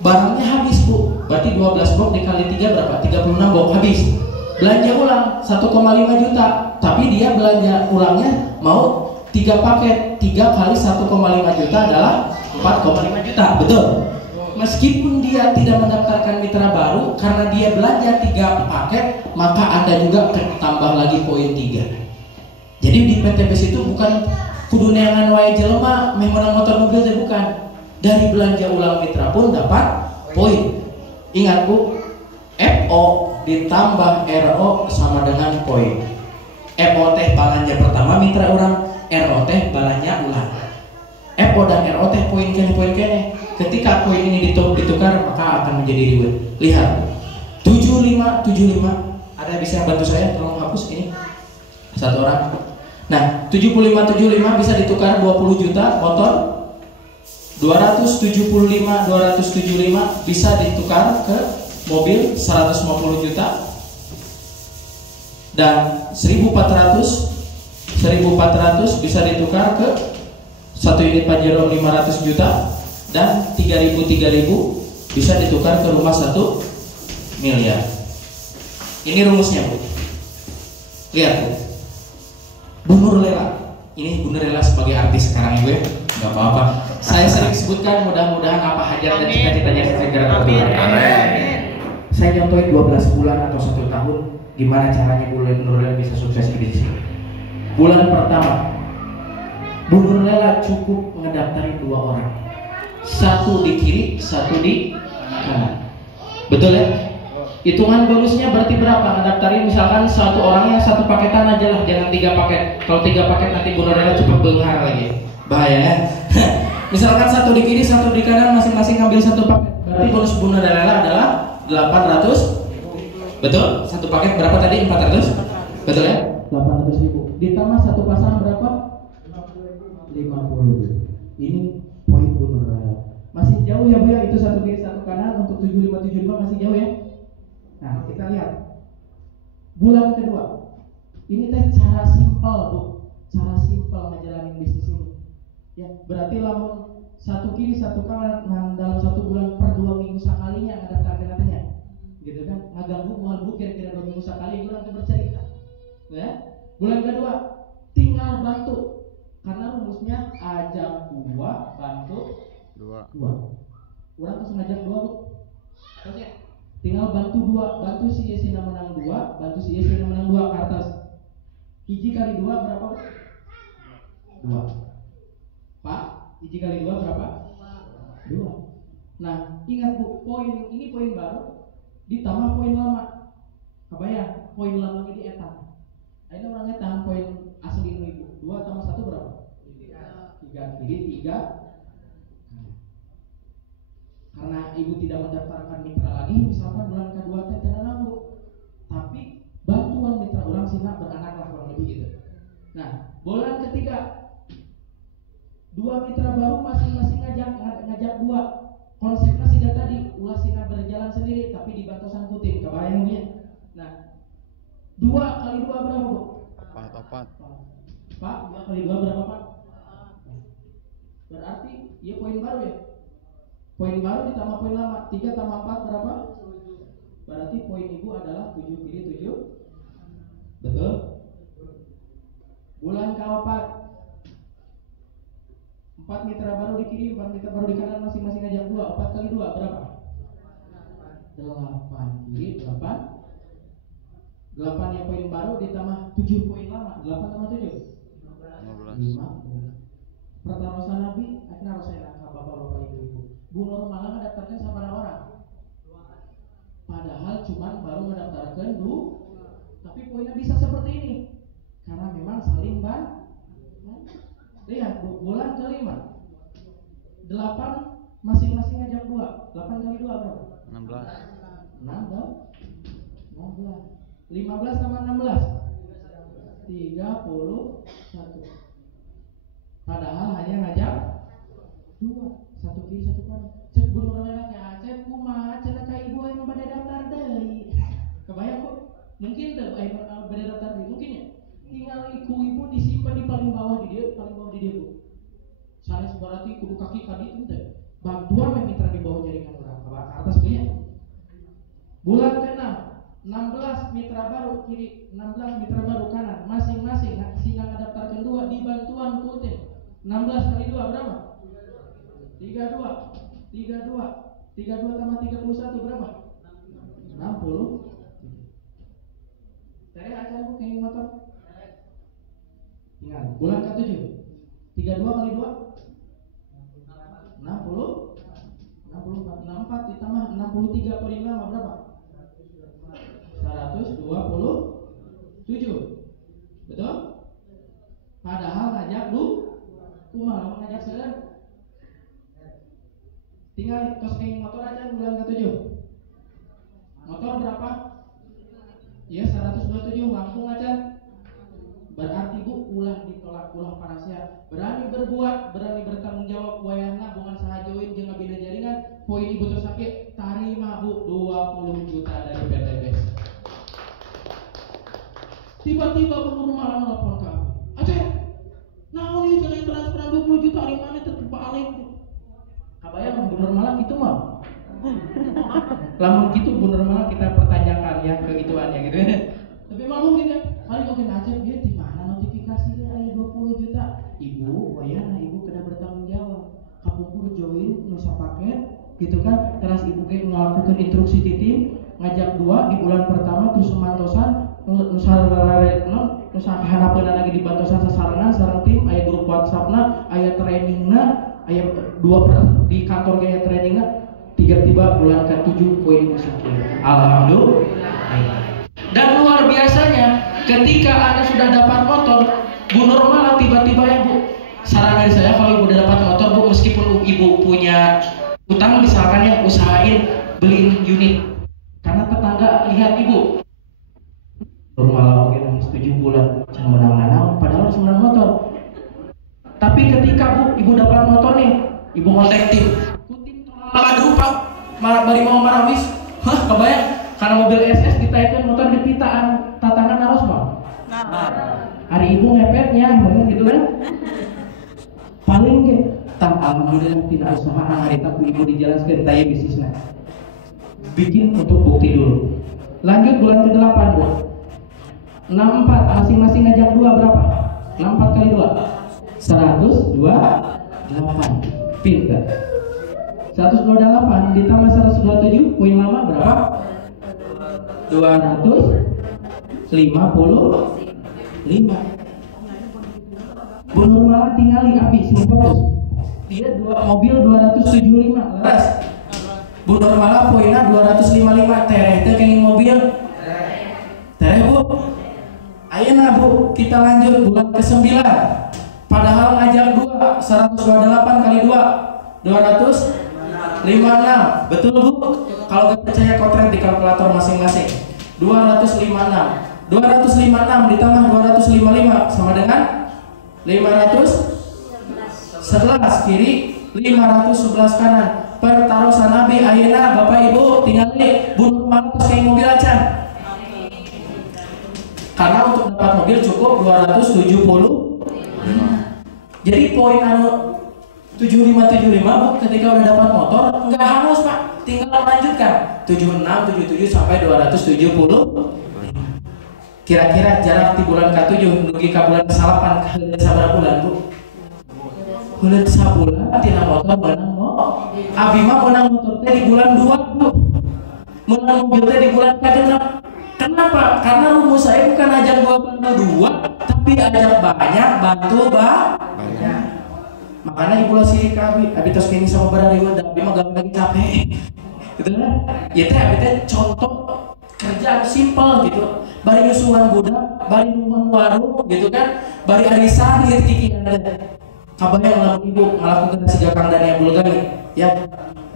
barangnya habis Bu, berarti 12 box dikali 3 berapa? 36 box habis. Belanja ulang 1,5 juta, tapi dia belanja ulangnya mau 3 paket, 3 kali 1,5 juta adalah 4,5 juta, betul? Meskipun dia tidak mendaftarkan mitra baru, karena dia belanja 3 paket, maka Anda juga tambah lagi poin 3. Jadi di PTBS itu bukan kudu neangan wae jelema menang motor mobil itu bukan. Dari belanja ulang mitra pun dapat poin. Ingat Bu, FO ditambah RO sama dengan poin. FO teh balanja pertama mitra orang, RO teh balanja ulang. FO dan RO teh poin kene. Ketika poin ini ditukar maka akan menjadi reward. Lihat, 7575. Ada bisa bantu saya tolong hapus ini? 1 orang. Nah, 7575 bisa ditukar 20 juta motor. 275 bisa ditukar ke mobil 150 juta. Dan 1400 bisa ditukar ke 1 unit Pajero 500 juta. Dan 3000 bisa ditukar ke rumah 1 miliar. Ini rumusnya Bu. Lihat Bu, Bu Nur Lela, ini Bu Nur Lela sebagai artis sekarang Ibu ya, nggak apa-apa. Saya sering sebutkan mudah-mudahan apa hajat dan cita-citanya segera terwujud. Saya nyontohin 12 bulan atau 1 tahun gimana caranya Bu Nur Lela bisa sukses di sini. Bulan pertama, Bu Nur Lela cukup mendaftarin 2 orang, 1 di kiri, 1 di kanan. Betul ya? Hitungan bonusnya berarti berapa? Ngedaftarin misalkan 1 orangnya 1 paketan aja lah, jangan 3 paket. Kalau 3 paket nanti Bu Nur Lela cepat benghar lagi, bahaya ya. Misalkan 1 di kiri, 1 di kanan, masing-masing ngambil 1 paket. Berarti bonus Bu Nur Lela adalah 800. Betul? 1 paket berapa tadi? 400. Betul ya? 800.000. Ditambah 1 pasang berapa? 50.000. Ini poin Bu Nur Lela. Masih jauh ya Bu ya, itu 1 kiri 1 kanan untuk 7575 masih jauh ya. Nah, kita lihat bulan kedua. Ini teh cara simpel Bu, cara simpel ngejalanin bisnis ini. Ya, berarti lamun 1 kiri 1 kanan, nah dalam 1 bulan per 2 minggu sekalinya ada targetnya, gitu kan? Ngaganggu mual Bu kira-kira 2 minggu sekali bulan bercerita. Ya, bulan kedua tinggal bantu, karena rumusnya ajak 2 bantu 2. Orang langsung ngajak 2 Bu. Terus ya, tinggal bantu 2, bantu si Yesina menang 2, bantu si Yesina menang 2 ke atas. Hiji kali 2 berapa? 2. Pak, hiji kali 2 berapa? 2. Nah, ingat Bu, poin ini poin baru ditambah poin lama. Kebayang, poin lamanya di eta. Ini orangnya tahan poin asli ini Bu. 2 tambah 1 berapa? 3 kiri 3. Karena ibu tidak mendaftarkan mitra lagi, misalkan bulan kedua teh tenang Bu, tapi bantuan mitra orang sina beranak lah kurang lebih gitu. Nah, bulan ketiga 2 mitra baru masing-masing ngajak 2. Konsepnya sih tadi ulah sina berjalan sendiri tapi dibantu sang puting, kebayang ya. Nah, 2 kali 2 berapa Bu? 4. Pak, 2 kali 2 berapa Pak? Berarti ya poin baru ya. Poin baru ditambah poin lama, 3 tambah 4 berapa? Berarti poin ibu adalah 7 kiri 7. Betul? Bulan keempat 4 mitra baru di kiri, 4 mitra baru di kanan, masing-masing ngajak 2. 4 kali 2 berapa? 8 kiri 8. 8 yang poin baru ditambah 7 poin lama. 8 tambah 7 15. Pertaruhan Nabi kenapa saya nangka bapak-bapak ibu-ibu? Bu Nur malah mendaftarkan sama orang. Padahal cuman baru mendaftarkan tapi poinnya bisa seperti ini. Karena memang saling lihat bulan kelima 8 masing-masing ngajak 2. 8 kali 2 berapa? 16. 15 tambah 16 31. Padahal hanya ngajak 2, satu kiri satu kanan. Cek Bu Nur mereka cek kumaha cenah ka ibu aya bade daftar deui. Kebayang kok? Mungkin teh bade daftar deui mungkin ya. Tinggal ibu disimpan di paling bawah di dia, Bu. Sanes berarti kudu kaki ka ditu teh. Bantuan yang mitra di bawah jaringan orang ke atas punya. Bulan ke-6 16 mitra baru kiri, 16 mitra baru kanan, masing-masing sehingga ngadaptarkan 2 di bantuan ku teh. 16 kali 2 berapa? 32 tambah 31 berapa? 60. Tere acara bu kenging motor. Ingat, bulan ke-7 32 kali 2 60 64 ditambah 63 per 5 berapa? 127. Betul? Padahal ngajak kumaha ngajak seueur. Tinggal kos motor aja bulan ke-7. Motor berapa? Ya 127 langsung aja. Berarti Bu ulah ditolak ulah parasia. Berani berbuat, berani bertanggung jawab wayahna bungan sahajoin jeung ngabina jaringan. Poin ibu tersakit tarima Bu 20 juta dari PT BES. Tiba-tiba Bu Nur malah nelpon ke aku. Aceh, naon ieu cenah transferan 20 juta ari mana teu balik. Kabayang Bu Nur malah gitu mah. Lamun gitu Bu Nur malah kita pertanyakan ya kegituannya gitu. Tapi mau mungkin ya, kali mungkin aja dia di mana notifikasinya ada 20 juta. Ibu, wayana ibu kena bertanggung jawab. Kapungkur join nusa paket gitu kan. Terus ibu kayak ngelakukan instruksi titim ngajak 2 di bulan pertama terus semantosan nusa hanapeun lagi di bantosan sasarangan sareng tim aya grup WhatsAppna, aya trainingna, aya 2 di kantor gaya trainingna. Tiba-tiba bulan ke-7 poin sakit. Alhamdulillah. Dan luar biasanya ketika Anda sudah dapat motor, Bu Nur malah tiba-tiba ya Bu, saran dari saya kalau Ibu udah dapat motor Bu, meskipun Ibu punya utang misalkan ya, usahain beliin unit. Karena tetangga lihat Ibu Nur malah mungkin 7 bulan jangan menang-menang padahal senang motor. Tapi ketika Ibu dapat motor nih, Ibu kontak tim aduh Pak, bari mau marawis. Hah, kebayang? Karena mobil SS ditaikkan motor di pitaan tatangan naros mah. Hari ibu ngepetnya, bener gitu kan? Paling ke, alhamdulillah tidak usaha hari taku ibu dijelaskan daya bisnisnya. Bikin untuk bukti dulu. Lanjut bulan ke-8 Bu. 64 masing-masing ngajak 2 berapa? 64 kali 2 128. Pintar. 128 ditambah 127 poin lama berapa? 255. Bu Nur malah tinggali habis fokus. Dia 2 mobil 275 laras. Bu Nur malah poinnya 255 tereh teh kenging mobil. Tereh Bu. Ayeuna Bu, kita lanjut bulan ke-9. Padahal ngajak 2 128 kali 2 256. Betul Bu? Kalau gak percaya kotret di kalkulator masing-masing. 256 ditambah 255 sama dengan 511 kiri 511 kanan. Pertarusan Nabi ayeuna Bapak Ibu tinggal Bu Nur malah kayak mobil aja. Karena untuk dapat mobil cukup 270. Jadi poin 75 Bu, ketika udah dapat motor nggak harus Pak, tinggal melanjutkan 76, 77 sampai 270. Kira-kira jarak di bulan ke-7 nugi ke bulan ke-8 sabar bulan Bu? Bulan sabulan tina motor menang mo. Abi mah menang motor teh di bulan 2 Bu. Menang mobil teh di bulan ke-6. Kenapa? Karena rumus saya bukan ajak 2 bantu 2, tapi ajak banyak bantu banyak. Makanya ibu lah sirik abi tos kini sama barang dewa, tapi mah gak lagi capek. Gitu kan? Ya teh abi teh contoh kerjaan simpel gitu. Bari nyusuan budak, bari numpang warung gitu kan, bari arisan gitu kikian teh. Kabarnya lamun ibu ngelakukan si Kang Dania Bulgari, ya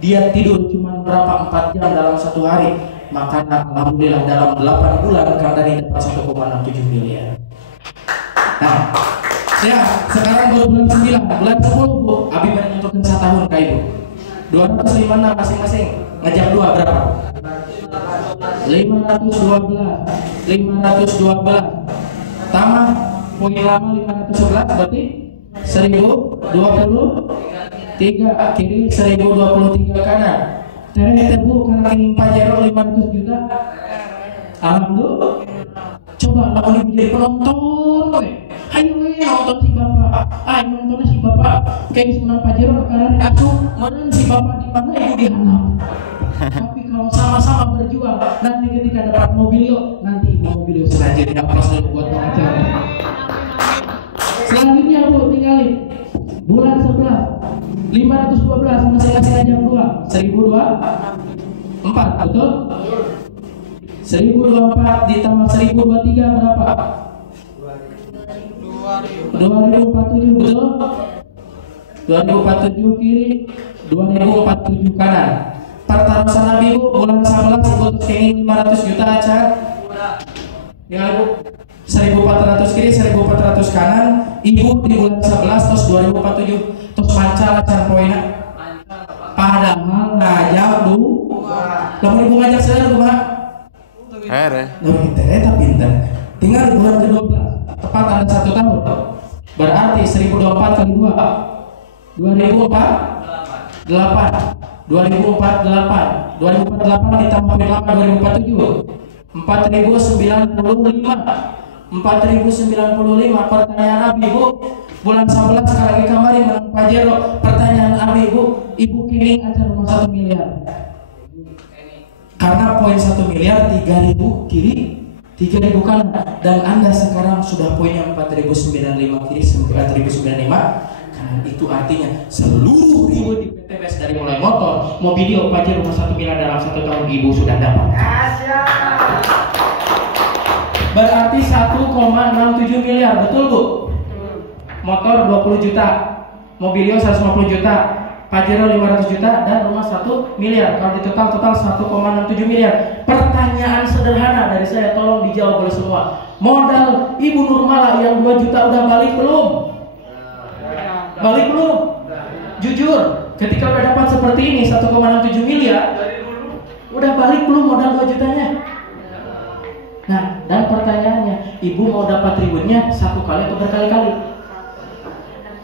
dia tidur cuma berapa 4 jam dalam satu hari, maka alhamdulillah dalam 8 bulan Kang Dania dapat 1,67 miliar. Nah, ya sekarang baru bulan 9, bulan 10 bu, abi banyak nyotokin 1 tahun ke ibu. 256 masing-masing, ngajak 2 berapa? 512 tambah poin lama 511 berarti 1023 kiri 1023 kanan. Ternyata bu karena ini Pajero 500 juta. Alhamdulillah. Coba lawan ibu jadi penonton, ayo nonton si bapak, ayo nonton si bapak kayak senang Pajero karena asuh meren si bapak di mana ibu dihanap. Tapi kalau sama-sama berjuang, nanti ketika dapat mobil, nanti ibu mobil selanjutnya plus dulu buat pengacara. Selanjutnya bu tinggalin bulan 11 512 masing-masing aja 2 1024 betul? 1024 ditambah 1023 berapa? 2047 betul? 2047 kiri 2047 kanan. Pertaruhan Nabi bu bulan 11 ibu kenging 500 juta aja. Ya bu 1400 kiri 1400 kanan. Ibu di bulan 11 terus 2047 terus mancal acan poinnya. Padahal ngajak bu. Lamun ibu ngajak saya kumaha? Pinter pinter. Tinggal di bulan ke-12 tepat ada 1 tahun. Berarti 1024 kali 2 2048 ditambah poin 8 2047 4095 pertanyaan Abi bu bulan 11 sekali lagi kemarin Bang Pajero pertanyaan Abi bu ibu kini aja rumah 1 miliar karena poin 1 miliar 3000 kiri 3000 kanan dan Anda sekarang sudah poinnya 4095 kiri 4095 kanan itu artinya seluruh ribu di PTBS dari mulai motor mobil Pajero rumah 1 miliar dalam 1 tahun ibu sudah dapat. Berarti 1,67 miliar, betul bu? Motor 20 juta, mobilio 150 juta, Pajero 500 juta, dan rumah 1 miliar. Kalau di total 1,67 miliar. Pertanyaan sederhana dari saya, tolong dijawab oleh semua. Modal Ibu Nurmala yang 2 juta udah balik belum? Balik belum? Jujur, ketika udah dapat seperti ini 1,67 miliar, udah balik belum modal 2 jutanya? Nah, dan pertanyaannya, ibu mau dapat ributnya 1 kali atau berkali-kali?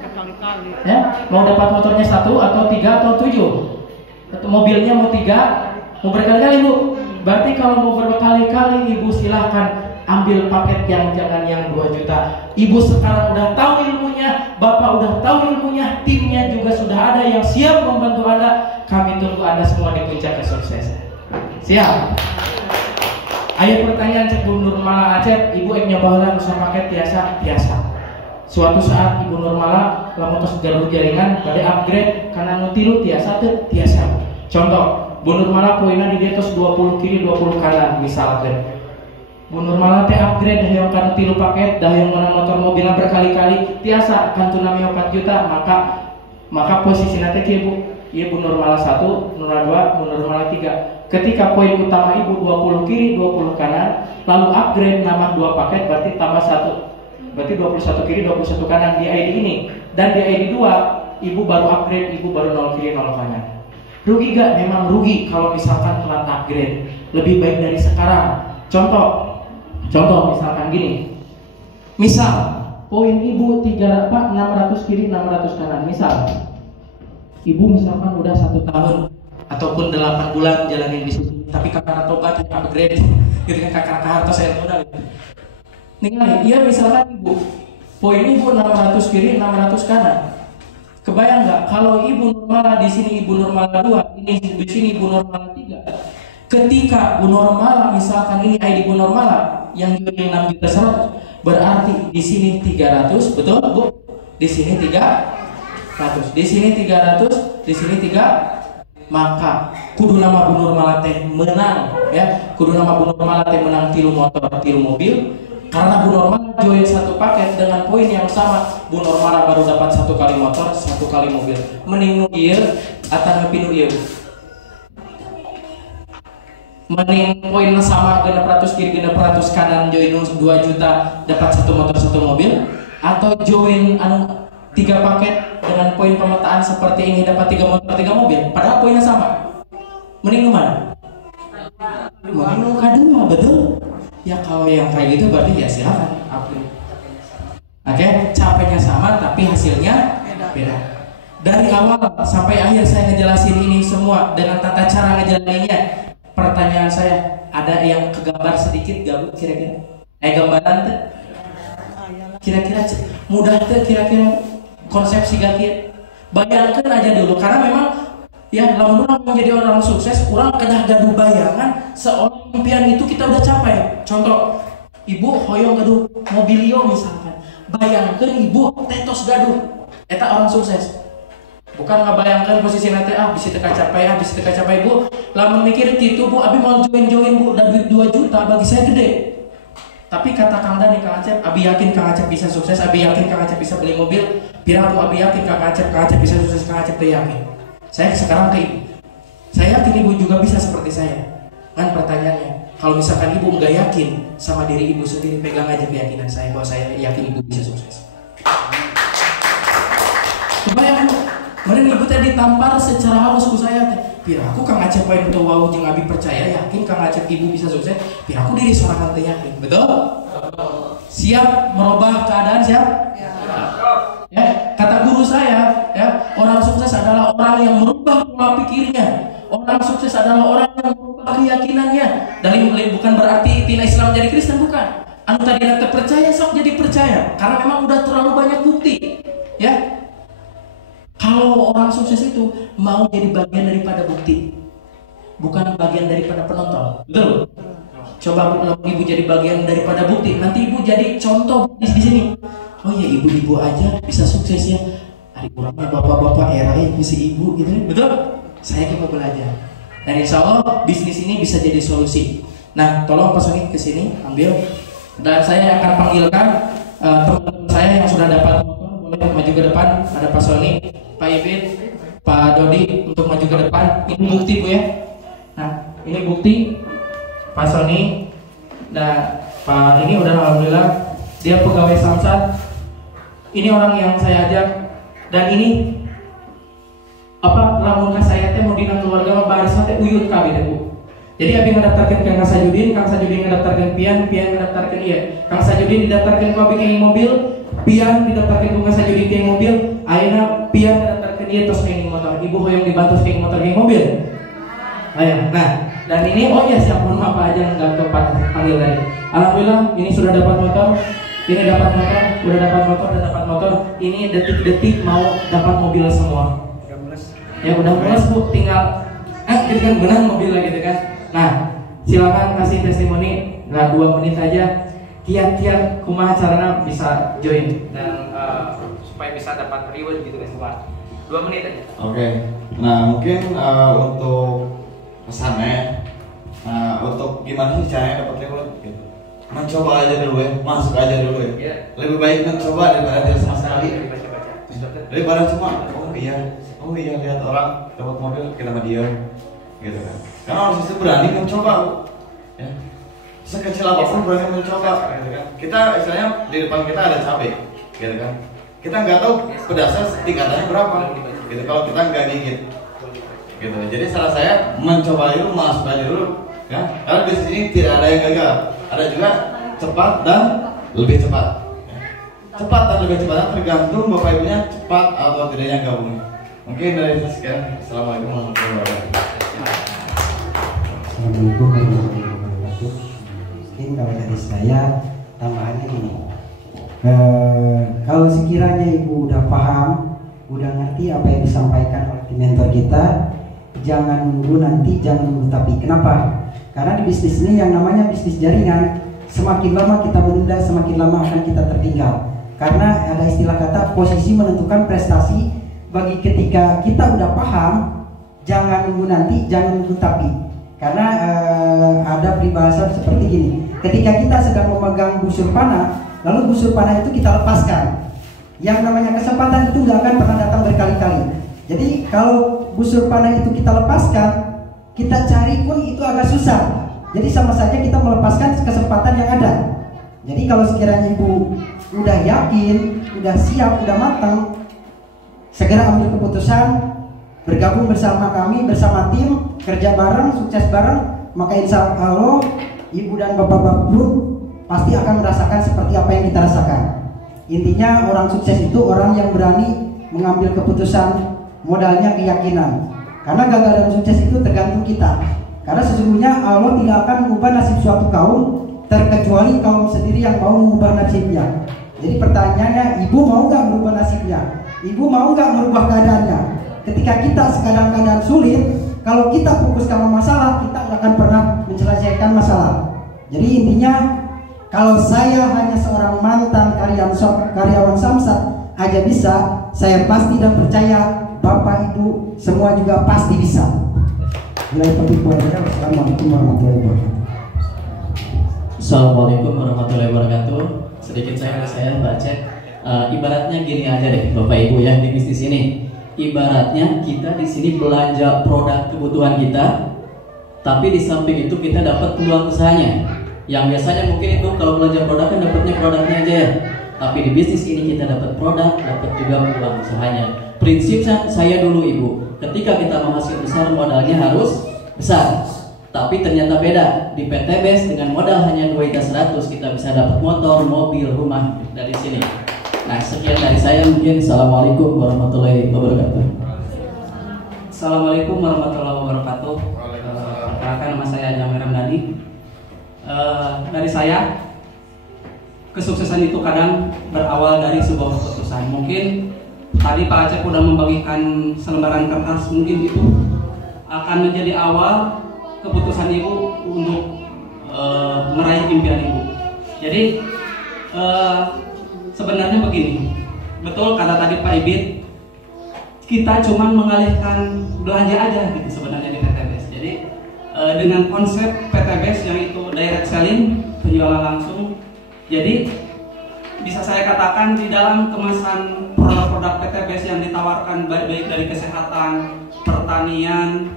Berkali-kali. Ya, mau dapat motornya 1 atau 3 atau 7? Atau mobilnya mau 3, mau berkali-kali bu? Berarti kalau mau berkali-kali ibu silahkan ambil paket yang jangan yang 2 juta. Ibu sekarang udah tahu ilmunya, bapak udah tahu ilmunya, timnya juga sudah ada yang siap membantu Anda. Kami tunggu Anda semua di puncak kesuksesan. Siap? Ayo pertanyaan cek Bu Nurmala Acep, ibu yang nyoba usaha paket biasa. Suatu saat Ibu Nurmala lamun tos gardu jaringan bade upgrade karena nutilu tiasa. Contoh, Bu Nurmala poinna di dia tos 20 kiri 20 kanan misalkan. Bu Nurmala teh upgrade dah yang kana tilu paket, dah yang menang motor mobilnya berkali-kali tiasa kantuna 4 juta, maka posisi nanti kieu Bu. Iya Bu Nurmala 1, Nurmala 2, Bu Nurmala 3. Ketika poin utama ibu 20 kiri 20 kanan, lalu upgrade nambah 2 paket berarti tambah 1. Berarti 21 kiri 21 kanan di ID ini. Dan di ID 2 ibu baru upgrade, ibu baru 0 kiri 0 kanan. Rugi gak? Memang rugi kalau misalkan telat upgrade. Lebih baik dari sekarang. Contoh misalkan gini. Misal poin ibu 600 kiri 600 kanan. Misal ibu misalkan udah 1 tahun ataupun 8 bulan jalanin bisnis, tapi kakak tobat yang upgrade, gitu kan kakak harta saya modal. Nih, iya misalkan ibu, poin ibu 600 kiri 600 kanan. Kebayang nggak kalau Ibu Nurmala di sini Ibu Nurmala 2, ini di sini Ibu Nurmala 3. Ketika Bu Nurmala misalkan ini ID Bu Nurmala yang jualnya 6 juta 100, berarti di sini 300, betul Bu? Di sini 3 Di sini 300, di sini 3. Maka kudu nama Bu Nurmala teh menang ya. Kudu nama Bu Nurmala teh menang 3 motor, 3 mobil. Karena Bu Nurmala join satu paket dengan poin yang sama. Bu Nurmala baru dapat 1 kali motor, 1 kali mobil. Mending nu ieu atau nepi nu ieu. Mending poin sama 600 kiri 600 kanan join 2 juta dapat 1 motor 1 mobil, atau join 3 paket dengan poin pemetaan seperti ini dapat 3 motor 3 mobil padahal poinnya sama. Mending mana? Mending kedua, betul ya. Kalau yang kayak gitu berarti ya silakan upload. Oke, capeknya sama tapi hasilnya beda. Dari awal sampai akhir saya ngejelasin ini semua dengan tata cara ngejalaninnya. Pertanyaan saya, ada yang kegambar sedikit gak Bu kira-kira? Gambaran tuh? Kira-kira mudah tuh kira-kira konsepsi gak kira? Bayangkan aja dulu, karena memang ya lamun orang menjadi orang sukses, orang kedah gaduh bayangan seolah impian itu kita udah capai. Contoh, ibu hoyong gaduh mobilio misalkan. Bayangkan ibu tetos gaduh, eta orang sukses. Bukan ngebayangkan posisi nanti bisa teka capai Bu. Lamun mikir gitu Bu, abi mau join Bu, dan duit 2 juta bagi saya gede. Tapi kata Kang Dani, Kang Acep, abi yakin Kang Acep bisa sukses, abi yakin Kang Acep bisa beli mobil. Pira Bu, abi yakin Kang Acep bisa sukses, Kang Acep yakin. Saya sekarang ke ibu, saya yakin ibu juga bisa seperti saya. Kan pertanyaannya, kalau misalkan ibu nggak yakin sama diri ibu sendiri, pegang aja keyakinan saya bahwa saya yakin ibu bisa sukses. Kebayang Bu, mending ibu tadi ditampar secara halus ku saya teh. Pira aku Kang Acep poin teu wau jeung abi percaya yakin Kang Acep ibu bisa sukses. Pira aku diri sorangan teh yakin. Betul? Siap merubah keadaan siap? Ya, kata guru saya, ya, orang sukses adalah orang yang merubah pola pikirnya. Orang sukses adalah orang yang merubah keyakinannya. Bukan berarti tina Islam jadi Kristen, bukan. Anu tadi nak percaya sok jadi percaya karena memang udah terlalu banyak bukti. Ya. Kalau orang sukses itu mau jadi bagian daripada bukti, bukan bagian daripada penonton. Betul? Coba kalau ibu jadi bagian daripada bukti, nanti ibu jadi contoh di sini. Oh ya, ibu-ibu aja bisa sukses ya. Hari kurangnya bapak-bapak era si ibu gitu. Betul? Saya mau belajar. Dan insya Allah bisnis ini bisa jadi solusi. Nah, tolong Pak Sony ke sini ambil. Dan saya akan panggilkan teman-teman saya yang sudah dapat motor, boleh maju ke depan. Ada Pak Sony, Pak Ibit, Pak Dodi untuk maju ke depan. Ini bukti Bu ya. Nah, ini bukti Pak Sony. Nah, Pak ini udah alhamdulillah dia pegawai Samsat. Ini orang yang saya ajak, dan ini lamun saya teh mau dina keluarga mah barisan teh uyut kabeh teh Bu. Jadi abi ngadaftarkeun Kang Sajudin ngadaftarkeun Pian ngadaftarkeun ieu. Kang Sajudin didaftarkeun ku abi ke mobil, Pian didaftarkeun ku Kang Sajudin ke mobil, ayeuna Pian ngadaftarkeun ieu tos ke motor. Ibu hoyong dibantu ke motor ke mobil. Ayo. Nah, dan ini oh ya siap mohon maaf aja enggak tepat panggil tadi. Alhamdulillah ini sudah dapat motor. Ini dapat motor, udah dapat motor. Ini detik-detik mau dapat mobil semua. Ya udah mulus Bu, tinggal gitu kan benang mobil lagi gitu kan. Nah, silakan kasih testimoni. Nah, 2 menit aja. Kiat-kiat kumaha carana bisa join dan supaya bisa dapat reward gitu guys. 2 menit aja. Oke. Nah, mungkin untuk pesannya, untuk gimana sih caranya dapat reward gitu. Mencoba aja dulu ya, masuk aja dulu ya. Yeah. Lebih baik mencoba daripada tidak sama sekali. Daripada cuma oh iya lihat orang dapat mobil kita mah diam gitu kan. Karena harus bisa berani mencoba, ya. Sekecil apapun berani mencoba gitu kan. Kita istilahnya di depan kita ada cabai gitu kan. Kita nggak tahu pedasnya tingkatannya berapa gitu kalau kita nggak gigit gitu. Jadi saran saya mencoba dulu, masuk aja dulu ya. Karena di sini tidak ada yang gagal. Ada juga cepat dan lebih cepat. Cepat dan lebih cepat tergantung bapak ibunya cepat atau tidaknya gabung. Mungkin dari saya sekian. Assalamualaikum warahmatullahi wabarakatuh. Assalamualaikum warahmatullahi wabarakatuh. Mungkin kalau dari saya tambahannya gini. Kalau sekiranya ibu udah paham, udah ngerti apa yang disampaikan oleh mentor kita, jangan nunggu nanti, jangan nunggu tapi. Kenapa? Karena di bisnis ini yang namanya bisnis jaringan, semakin lama kita menunda, semakin lama akan kita tertinggal. Karena ada istilah kata posisi menentukan prestasi, bagi ketika kita udah paham, jangan nunggu nanti, jangan nunggu tapi. Karena ada peribahasa seperti gini, ketika kita sedang memegang busur panah, lalu busur panah itu kita lepaskan, yang namanya kesempatan itu nggak akan pernah datang berkali-kali. Jadi kalau busur panah itu kita lepaskan, kita cari pun itu agak susah. Jadi sama saja kita melepaskan kesempatan yang ada. Jadi kalau sekiranya ibu udah yakin, udah siap, udah matang, segera ambil keputusan, bergabung bersama kami, bersama tim, kerja bareng, sukses bareng, maka insya Allah ibu dan bapak-bapak pun pasti akan merasakan seperti apa yang kita rasakan. Intinya orang sukses itu orang yang berani mengambil keputusan, modalnya keyakinan. Karena gagal dan sukses itu tergantung kita. Karena sesungguhnya Allah tidak akan mengubah nasib suatu kaum terkecuali kaum sendiri yang mau mengubah nasibnya. Jadi pertanyaannya, ibu mau nggak merubah nasibnya? Ibu mau nggak merubah keadaannya? Ketika kita sekarang keadaan sulit, kalau kita fokus sama masalah, kita nggak akan pernah menyelesaikan masalah. Jadi intinya, kalau saya hanya seorang mantan karyawan Samsat aja bisa, saya pasti dan percaya Bapak Ibu semua juga pasti bisa. Assalamualaikum warahmatullahi wabarakatuh. Assalamualaikum warahmatullahi wabarakatuh. Sedikit saya baca. Ibaratnya gini aja deh, Bapak Ibu ya, di bisnis ini. Ibaratnya kita di sini belanja produk kebutuhan kita, tapi di samping itu kita dapat peluang usahanya. Yang biasanya mungkin itu kalau belanja produk kan dapatnya produknya aja ya. Tapi di bisnis ini kita dapat produk, dapat juga peluang usahanya. Prinsipnya saya dulu Ibu, ketika kita mau hasil besar modalnya harus besar. Tapi ternyata beda, di PTBES dengan modal hanya 2.100 kita bisa dapat motor, mobil, rumah dari sini. Nah, sekian dari saya mungkin. Assalamualaikum warahmatullahi wabarakatuh. Assalamualaikum warahmatullahi wabarakatuh. Perkenalkan, nama saya Jamil Ramdhani. Dari saya, kesuksesan itu kadang berawal dari sebuah keputusan. Mungkin tadi Pak Acep sudah membagikan selembaran kertas, mungkin itu akan menjadi awal keputusan Ibu untuk meraih impian Ibu. Jadi sebenarnya begini, betul kata tadi Pak Ibit, kita cuma mengalihkan belanja aja gitu sebenarnya di PTBES. Jadi dengan konsep PTBES yang itu direct selling, penjualan langsung, jadi bisa saya katakan di dalam kemasan produk-produk PTBES yang ditawarkan baik dari kesehatan, pertanian,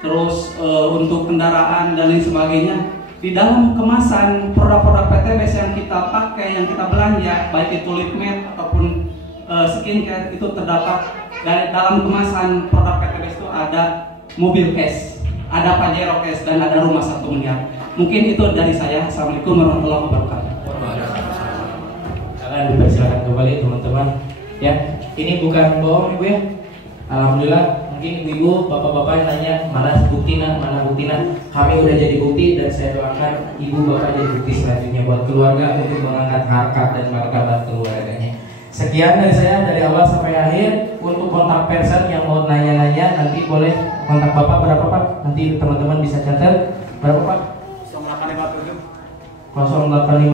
terus untuk kendaraan dan lain sebagainya, di dalam kemasan produk-produk PTBES yang kita pakai, yang kita belanja, baik itu lip matte ataupun skincare, itu terdapat dalam kemasan produk PTBES itu ada mobil cash, ada Pajero cash, dan ada rumah 1 miliar. Mungkin itu dari saya. Assalamualaikum warahmatullahi wabarakatuh. Kalian dipersilakan kembali teman-teman. Ya, ini bukan bohong Ibu ya. Alhamdulillah. Mungkin ibu, bapak-bapak nanya mana buktinya, mana buktinya. Kami udah jadi bukti dan saya doakan ibu bapak jadi bukti selanjutnya buat keluarga untuk mengangkat harkat dan martabat keluarganya. Sekian dari saya dari awal sampai akhir. Untuk kontak person yang mau nanya-nanya nanti boleh kontak bapak berapa Pak? Nanti teman-teman bisa catat berapa Pak? 0857 085